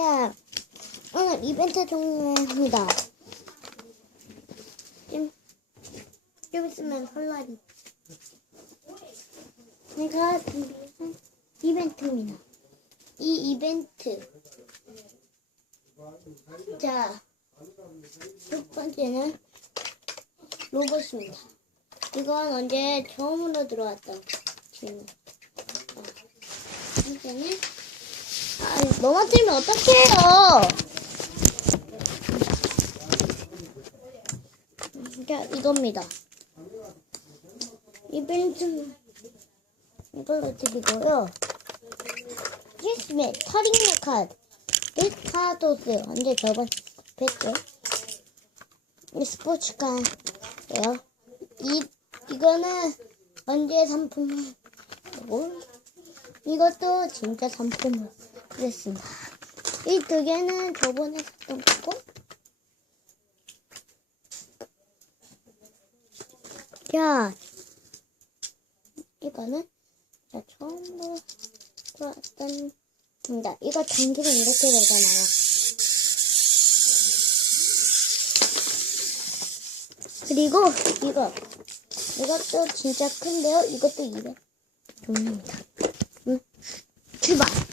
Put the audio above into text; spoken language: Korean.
자, 오늘 이벤트 종료입니다. 좀, 좀 있으면 설날이. 제가 준비한 이벤트입니다. 이 이벤트. 자, 첫 번째는 로봇입니다. 이건 언제 처음으로 들어왔던 질문. 아, 넘어뜨리면 어떡해요? 자, 이겁니다. 이벤트 이걸로 드리고요. 예스맨 터링메 카드 리카도스 언제 저번 뵀죠? 이 스포츠카예요. 이 이거는 언제 상품이고 이것도 진짜 상품을 그랬습니다. 이 두 개는 저번에 샀던 거고 자 이거는 자 처음으로 들어왔던 입니다. 이거 당기면 이렇게 되잖아요. 그리고 이거 이것도 진짜 큰데요. 이것도 200 종류입니다. 응? 출발.